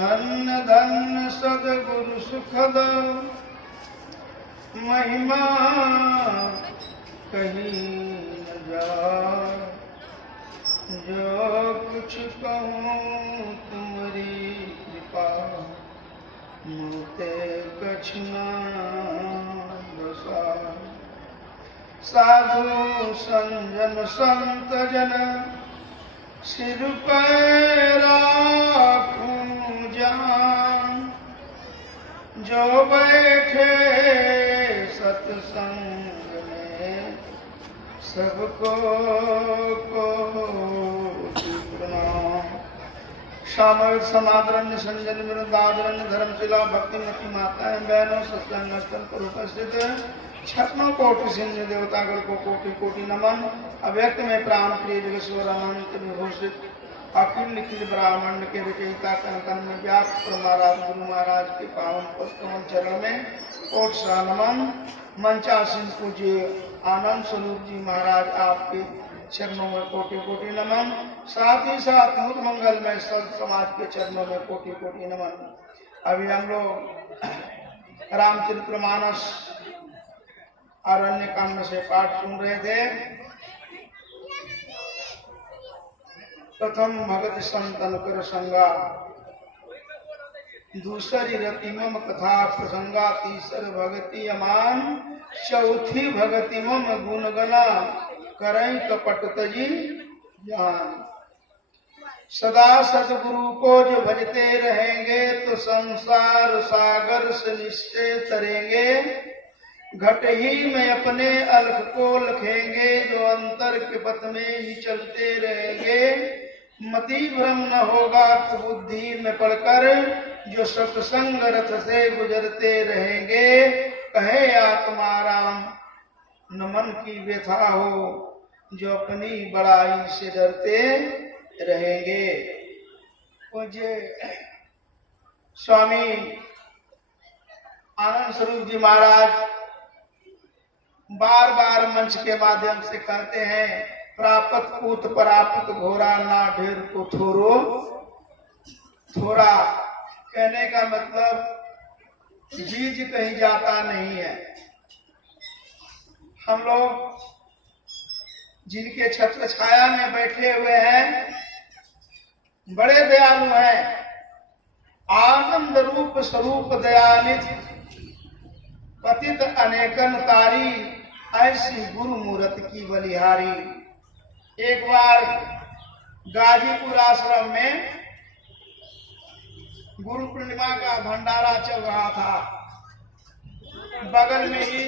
धन्य धन्य सद्गुरु सुखद महिमा कहीं न जाए। जो कुछ कहूँ तुम्हारी कृपा मुते कछ न बसा। साधु संजन संत जन सिर पर राखूं जान। जो बैठे सत्संग में सबको प्रणाम। सामवेद समादरण्य संजन वृंदादरण्य धर्मशिला भक्ति मती माताएं बहनों सत्संग स्थल पर उपस्थित छप्पनों कोटि सिंह देवतागण को कोटि कोटि नमन। अव्यक्त में प्राण प्रिय जगेश्वर अनंत विभूषित अखिल निखिल ब्राह्मण के रचयिता कन कन में व्याप्त महाराज गुरु महाराज के पावन पवित्र चरण में कोट सा नमन। मंचासीन पूज्य आनंद स्वरूप जी महाराज आपके चरणों में कोटि कोटि नमन। साथ ही साथ मुद मंगल में सब समाज के चरणों में कोटि कोटि नमन। अभी हम लोग रामचरितमानस अरण्य कांड से पाठ सुन रहे थे। प्रथम भगत संत अनुकर संगा, दूसरी रति मम कथा प्रसंगा, तीसर भगति अमान, चौथी भगति मम गुणगना, करई कपट तजी ज्ञान। सदा सतगुरु को जो भजते रहेंगे तो संसार सागर से निश्चय तरेंगे। घट ही में अपने अलख को लखेंगे, जो अंतर के पथ में ही चलते रहेंगे। मति भ्रम न होगा तो बुद्धि में पड़कर, जो सत्संग रथ से गुजरते रहेंगे। कहे आत्मा राम न मन की व्यथा हो, जो अपनी बड़ाई से डरते रहेंगे। मुझे स्वामी आनंद स्वरूप जी महाराज बार बार मंच के माध्यम से कहते हैं, प्रापत पूत परापत घोरा ना ढेर को थोरो थोड़ा। कहने का मतलब बीज कहीं जाता नहीं है। हम लोग जिनके छत्र छाया में बैठे हुए हैं बड़े दयालु हैं। आनंद रूप स्वरूप दयानिधि पतित अनेकन तारी, ऐसी गुरु मूर्त की बलिहारी। एक बार गाजीपुर आश्रम में गुरु पूर्णिमा का भंडारा चल रहा था। बगल में ही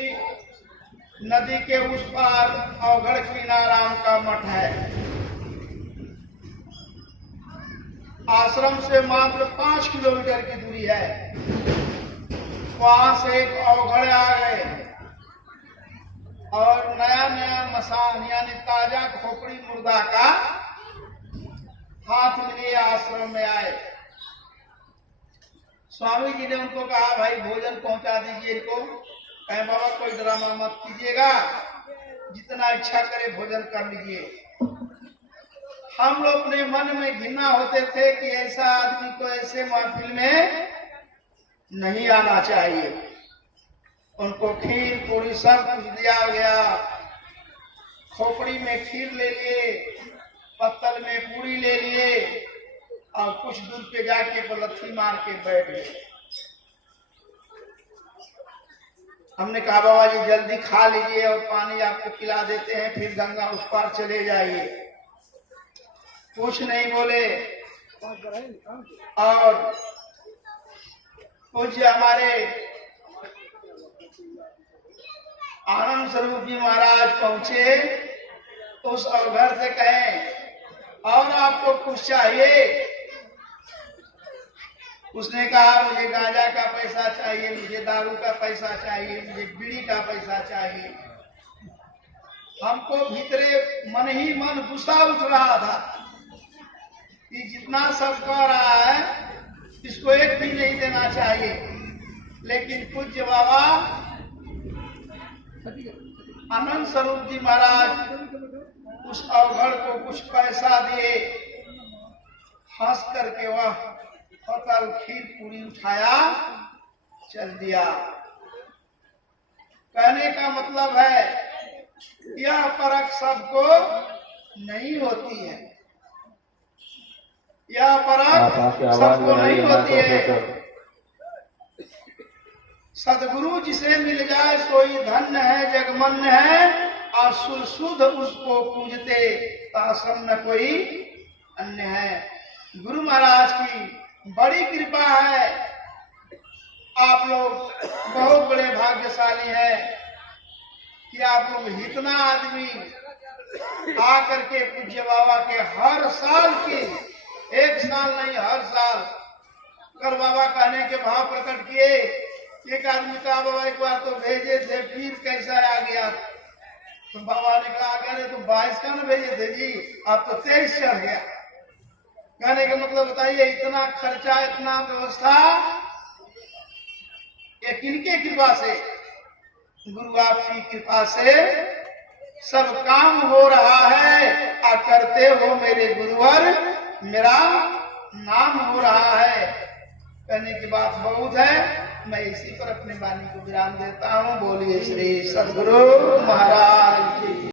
नदी के उस पार अवघड़ कीनाराम का मठ है। आश्रम से मात्र 5 किलोमीटर की दूरी है। वहां से एक अवघड़ आ गए और नया नया मसान यानी ताजा खोपड़ी मुर्दा का हाथ में लिए आश्रम में आए। स्वामी जी ने उनको कहा, भाई भोजन पहुंचा दीजिए इनको। कहे बाबा कोई ड्रामा मत कीजिएगा, जितना इच्छा करे भोजन कर लीजिए। हम लोग अपने मन में घृणा होते थे कि ऐसा आदमी को ऐसे महफिल में नहीं आना चाहिए। उनको खीर पूरी सब कुछ दिया गया। खोपड़ी में खीर ले लिए, पत्तल में पूरी ले लिए और कुछ दूर पे जाके पलथी मार के बैठ गए। हमने कहा बाबा जी जल्दी खा लीजिए और पानी आपको पिला देते हैं, फिर गंगा उस पार चले जाइए। कुछ नहीं बोले। और पूज्य हमारे आनंद स्वरूप जी महाराज पहुंचे तो उस अवघड़ से कहें, और आपको कुछ चाहिए? उसने कहा, मुझे गांजा का पैसा चाहिए, मुझे दारू का पैसा चाहिए, मुझे बीड़ी का पैसा चाहिए। हमको भीतरे मन ही मन गुस्सा उठ रहा था कि जितना सब कह रहा है इसको एक भी नहीं देना चाहिए। लेकिन पूज्य बाबा आनंद स्वरूप जी महाराज उस अवघड़ को कुछ पैसा दिए। हंस करके वह और कल खीर पूरी उठाया चल दिया। कहने का मतलब है यह परख सबको नहीं होती है, यह परख सबको नहीं होती है। सदगुरु जिसे मिल जाए सोई धन्य है, जगमन्य है, और सुध उसको पूजते तो आश्रम न कोई अन्य है। गुरु महाराज की बड़ी कृपा है, आप लोग बहुत बड़े भाग्यशाली हैं कि आप लोग इतना आदमी आकर के पूज्य बाबा के हर साल की, एक साल नहीं हर साल, कर बाबा कहने के भाव प्रकट किए। एक आदमी का बाबा एक बार तो भेजे थे, फिर कैसा आ गया, तो बाबा ने कहा अरे तुम 22 का न भेजे थे जी, अब तो 23 चढ़ गया। कहने का मतलब बताइए, इतना खर्चा, इतना व्यवस्था, ये किनके कृपा से? गुरु आपकी कृपा से सब काम हो रहा है, और करते हो मेरे गुरुवर, मेरा नाम हो रहा है। कहने की बात बहुत है, मैं इसी पर अपने वाणी को विराम देता हूँ। बोलिए श्री सद्गुरु महाराज की।